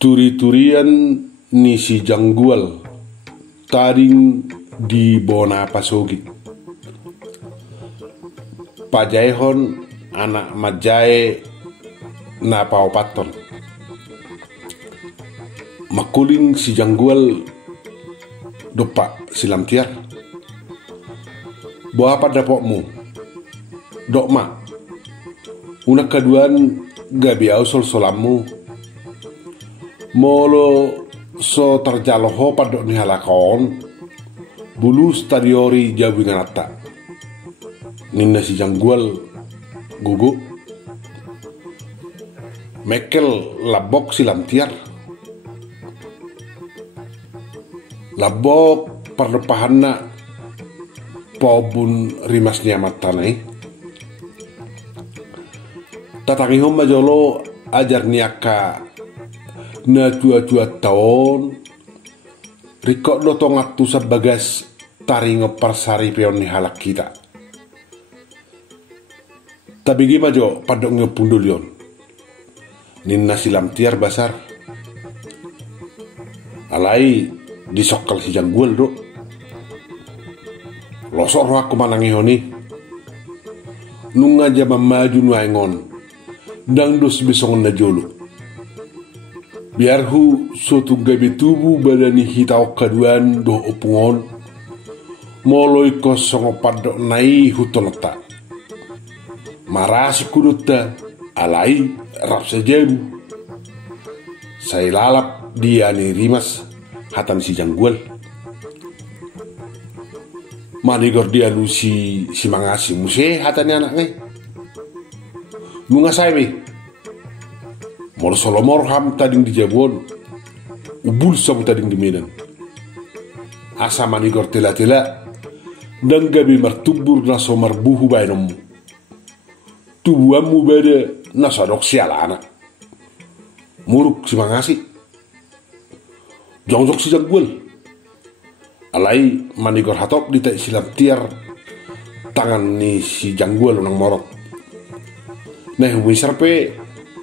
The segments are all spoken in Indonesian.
Turi-turian ni si Janggual taring di bona pasogit. Pajaihon anak majae na paupaton. Makuling si Janggual dopa silam tiar. Buah apa dapokmu? Dok ma. Una kaduan gabi au sol solammu. Molo so terjaloho padok ni halakon bulu stadiori jabu nganata ninna si Janggual gugu mekel labok silam tiar labok perdepahanna pobun rimas niamat tanai tatangihom majolo ajar niaka na dua tahun rikok do tongatu sabagas taringo persari peon ni halak kita tapi gimana jo padok ngepundul yon ninna silam tiar basar alai disokal si Janggual do losok roh aku manangi honi nunga jama maju nuaingon dang dos besongon na jolo biarhu suatu gabi tubuh badani hitau kaduan doh opungon moloi kosong padok nai hutolota marasi kuduta alai rap sajabu saya lalap dia ni rimas hatan si Janggual manigor dia lu si mangasi muse hatan anaknya nunga saya mor solomor ham tading di Jabon ubul sabu tading di Medan asa manigor tela-tela dan gabi martubur naso marbuhu bainamu tubuamu beda naso adok sialana muruk si mangasi jongjok si Janggual alai manigor hatop di tak silam tiar tangan ni si Janggual nang morok nah hubungi sarpe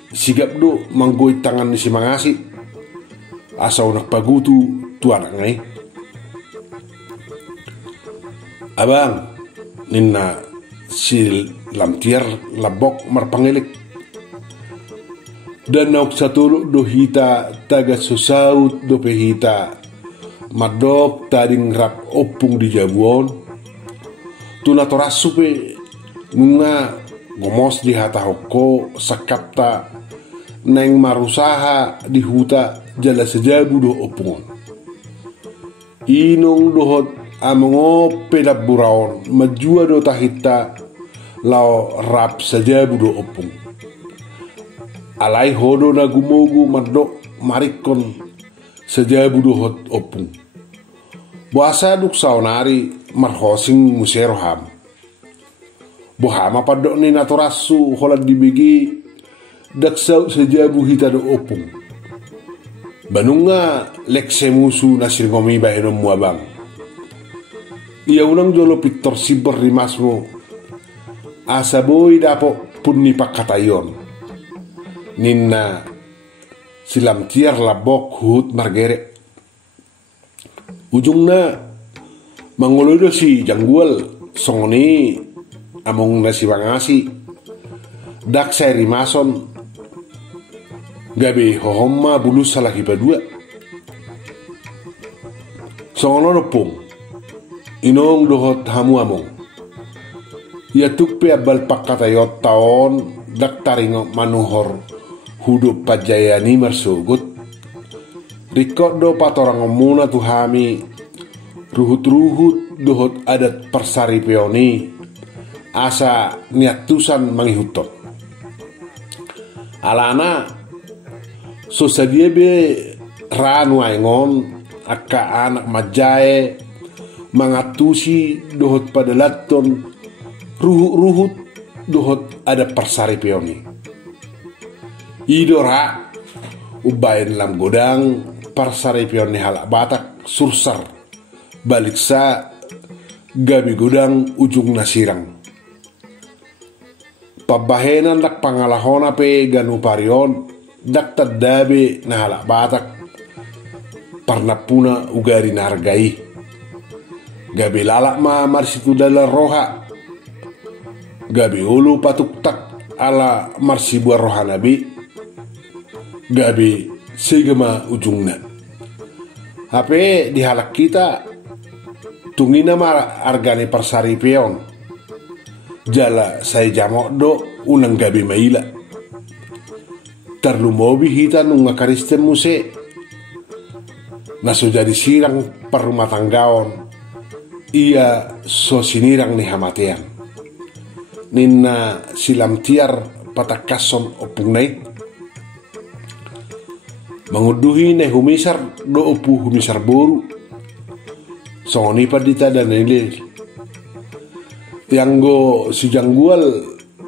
sigap do manggoi tangan ni si mangasi asa unak pagutu tuanak ngai abang ninna si lamtiar labok marpangelik dan nauk satuluk do hita taga susaut do pehita madok taring rap opung di Jabuon tuna torasupe nunga gomos di hata hoko sakapta neng marusaha di huta jala sejabu do opungon inong dohot amongo pedap buraon majua do tahita lao rap sejabu do opung alai hodo na gumogu madok marikon sejabu do hot opung buasa duk saunari marhosing museroham bohama padok ni naturasu holat dibigi daksau sejabu hita do opung banunga lekse musu nasir ngomi bahenom muabang ia unang jolo pitor siber rimasmo asa boy dapo pun ni pakatayon ninna silam tiar labok hut margere ujungna mangolodo si Janggual songoni among nasi bangasi dak saya rimason gabi hohomma bulus salaki badua songono pung inong dohot hamu among ya tukpe abal pakatayot taon dak taringo manuhor hudup pajayani marsugut rikot do patorang muna tuhami ruhut-ruhut dohot adat persari peoni asa niatusan mangihuton alana so sadia be ranu aingon akka anak majae mangatusi dohot padalaton ruhut-ruhut dohot ada persari peoni idora ubain lam godang persari peoni halak batak sursar balik sa gabi godang ujung nasirang pabahenan dak pangalahona pe ganu parion dakta dabe na halak batak parnapuna ugari nargai gabe lalak ma marsitu dala roha gabe ulu patuk tak ala marsi buah roha nabi gabe segema ujungna hape di halak kita tungina ma argane persari peon jala saya jamok do unang gabe maila terlumobi hita nunga karisten muse naso jadi sirang perumah tanggaon ia so sinirang ni hamatean ninna silam tiar patakason opung nai menguduhi ne humisar do opu humisar boru songoni padita dan nilil yang go si janggual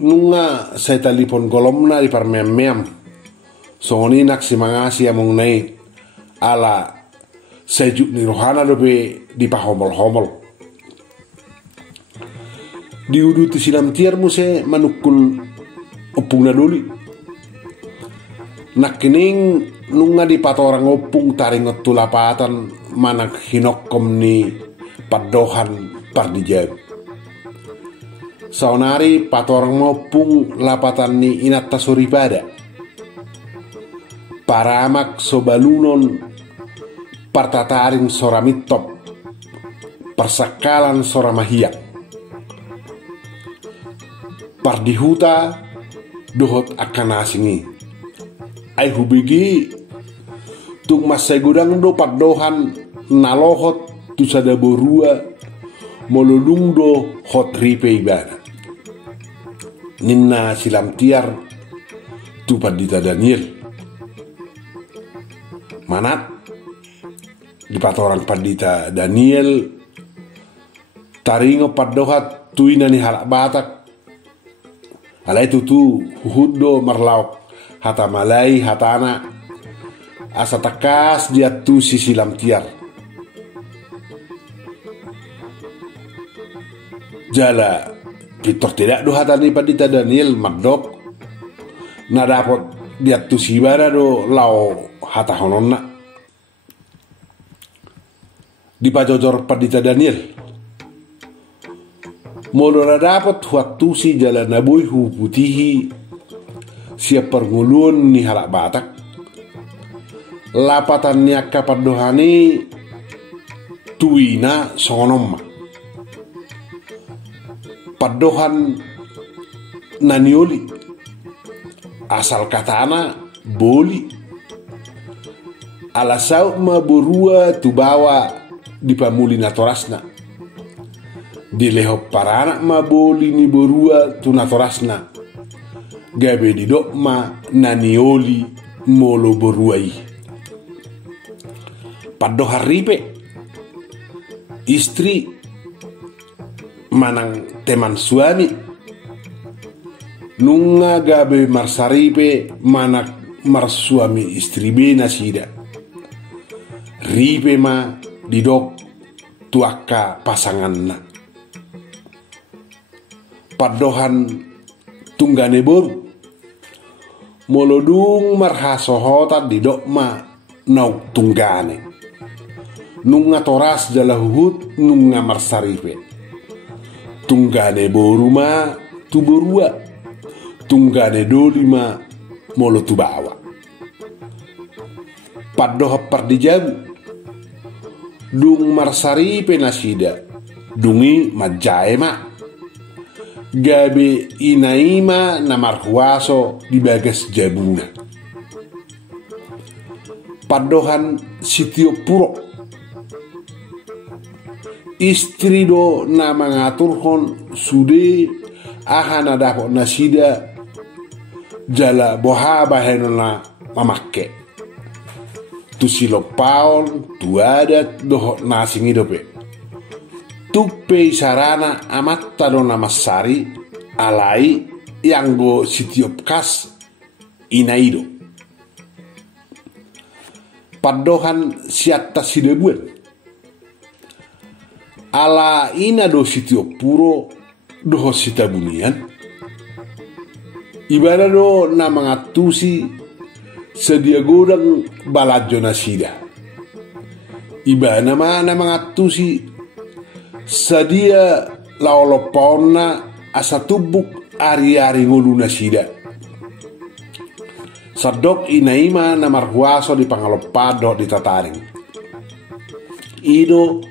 nunga saya telepon kolomna di parmem-mem songoni nak si mangasi among nai ala sejuk ni rohana dobe di pahomol-homol diuduti silam tiar muse manukun opung na duli nakining nunga di patorang opung taringot tulapatan manak hinokom ni padohan pardijag saunari patorang opung lapatan ni inatta soribada paramak sobalunon partataring soramitop persakalan soramahiyak pardihuta dohot akan asingi ay hubigi tung masay gudang do padohan nalohot tu sada borua mololung do hot ripe ibana ninna silam tiar tu padita Daniel manat di patoran padita Daniel taringo padohat tuina ni halak batak alai tutu huhudo marlauk hata malai hatana asa takas dia tu si silam tiar jala pitor tidak do hatani padita Daniel madok na dapot dia tu si bara do lao hata hononna di pajojor padita Daniel molora dapat waktu si jalan nabuy hu putihi siap perngulun ni halak batak lapatannya kapadohani tuina sonom padohan nanioli asal katana boli alasau ma borua tu bawa di pamulina torasna di leho parana ma boli ni borua tu natorasna gabe di dok ma nanioli molo boruai paddo haripe istri manang teman suami nunga gabe marsaripe manak marsuami istri bena sida ripe ma didok tuaka pasanganna padohan tunggane boru molodung marhasohota didok ma nauk tunggane nunga toras jalahuhut nunga marsaripe tunggane boru ma tu borua tunggane doli ma molo tu bawa padoha pardijabu dung marsaripe nasida dungi majae ma gabe inaima na marhuaso di bagas jabuna padohan sitio puro istri do na mangaturhon sude ahana daho nasida jala boha bahenona mamakke tu silo paon tu adat doho nasingi dope tupe sarana amatta do namasari alai yang go sitiop kas inaido padohan siatta sidebuan ala ina do sitiop puro doho sitabunian ibada do na mangatusi sedia godang balajo nasida. Iba nama mangatusi sedia laolopona asa tubuk ari-ari ngulu nasida. Sadok inaima na marhuaso di pangalopado di tataring. Ido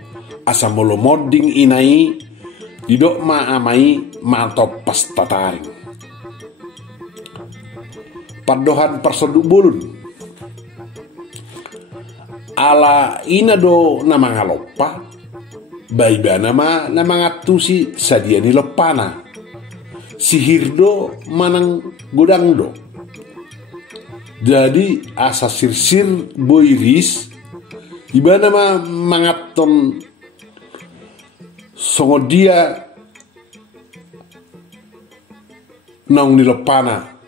asa molomoding inai didok ma amai mantop pas tataring. Padohan perseduk bulun. Ala ina do na mangalopa. Baiba nama na mangatusi sadia ni lopana. Sihir do manang godang do. Jadi asa sirsir boiris iba nama mangaton songo dia nong nilopana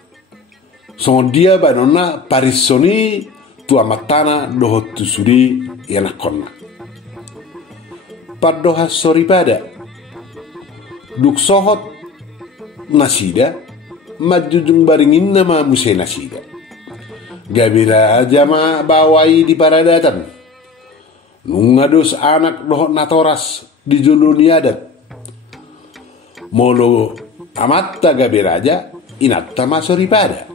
songo dia banona parisoni tua matana doho tusudi yanakonna padoha sori pada duk sohot nasida majujung baringin nama musai nasida. Gabira aja ma bawai di paradatan. Nungadus anak dohot natoras di juluni adat. Molo amatta gabira aja inatta masori pada.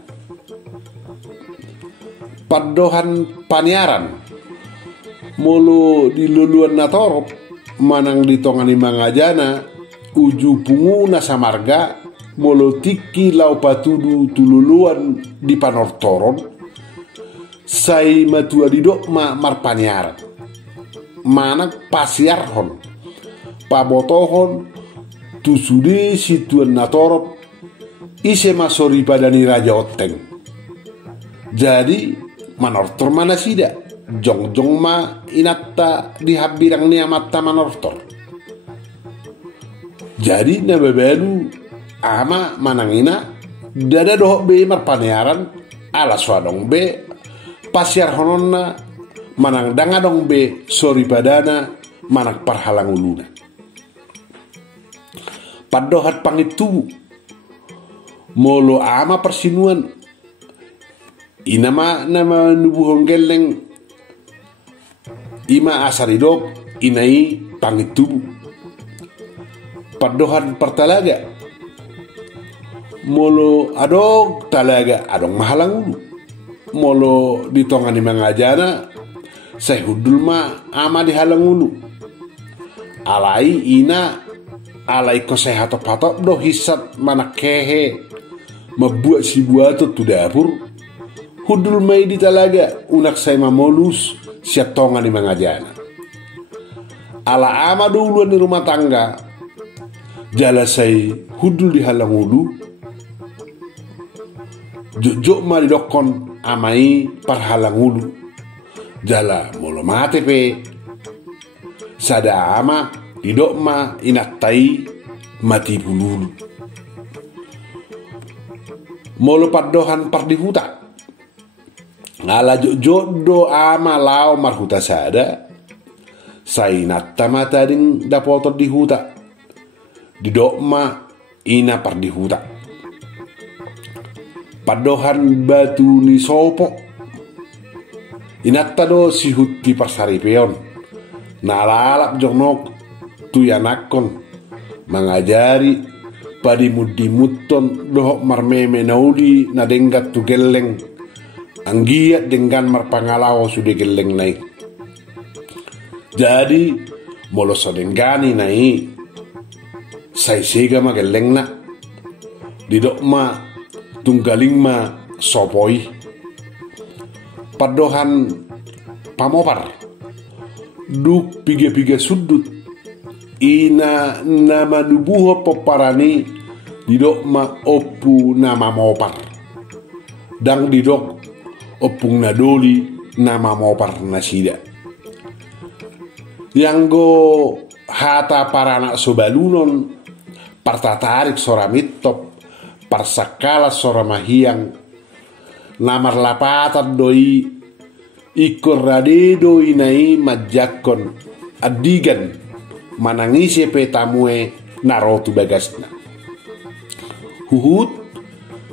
Padohan paniaran. Molo di luluan natorop manang ditongani mangajana uju punguna samarga molo tiki lau patudu tululuan di panortoron. Sai matua didok ma marpaniaran manak pasiarhon pabotohon tusudi situan natorop ise masori padani raja oteng. Jadi manortor mana sida jong ma inatta dihabirang ni amatta manortor. Jadi nabebelu ama manangina dada dohok be marpaniaran ala swadong be pasiar hononna manang dangadong be sori padana manak parhalang uluna. Padohat pangitu molo ama persinuan inama nama nubuhong geleng ima asaridok inai pangitu. Padohan pertalaga molo adog talaga adong mahalang ulu. Molo ditongani mangajana saya hudul ma ama dihalang ulu. Alai ina alai kosehato patok do hisat mana kehe mabuat si buato tu dapur hudul mai di talaga unak saya mamolus siap tongani mangajana. Ala ama duluan di rumah tangga jala saya hudul dihalang ulu. Jujok ma didokon amai parhalang ulu jala molo mate pe sada ama didok ma inaktai mati bululu molo padohan pardihuta ngala jojok do ama lao marhuta sada sainatta mata ding dapoto dihuta didok ma ina pardihuta. Padohan batu ni sopo inatta do si hutti parsaripeon nalalap jonok tu yanakon mangajari padi muddimuton dohok marmeme naudi na denggat tu geleng anggiat dengan marpangalaw sude geleng nai. Jadi molo sodenggani nai sai sega ma geleng na didok ma tunggaling ma sopoi. Padohan pamopar duk piga-piga sudut ina nama nubuho poparani didok ma opu nama mopar dang didok opung nadoli nama mopar nasida yang go hata para anak sobalunon partatarik soramitop parsakala soramahiang namar lapatan doi ikor radedo inai majakon adigan manangisi petamue narotu bagasna huhut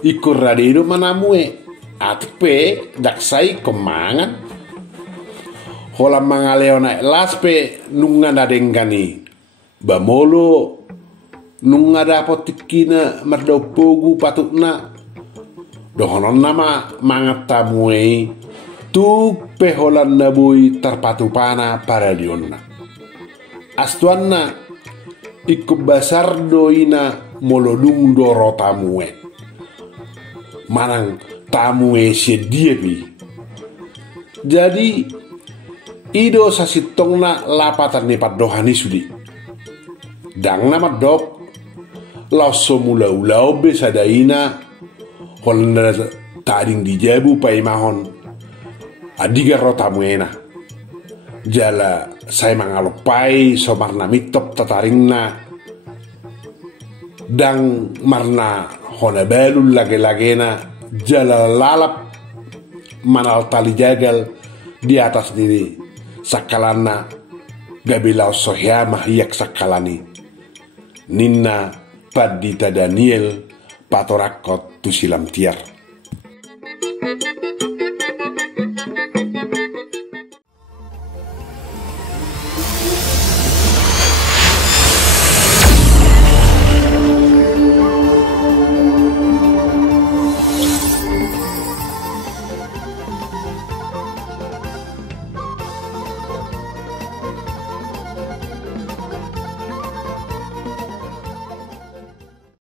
ikor radedo manamue Atpe daksai kemangan. Hola mangaleona laspe nungana dengani. Bamolo nungada potikina mardau pogu patutna. Dohonon nama mangat tamuei tu peholan nabui terpatupana para dionna. Astuanna ikut basar doina molodung doro tamue. Manang tamue sediepi. Jadi ido sasitongna lapatan nepat dohani sudi. Dang nama dok laso mula-ulau besadaina holna taring dijabu paimahon adiga rotamuena. Jala saya mangalopai somarna mitop tataringna dang marna hona belul lage-lagena jala lalap manal tali jagal di atas diri sakalana gabilau sohya mahiyak sakalani ninna padita Daniel patorakot tusilam tiar.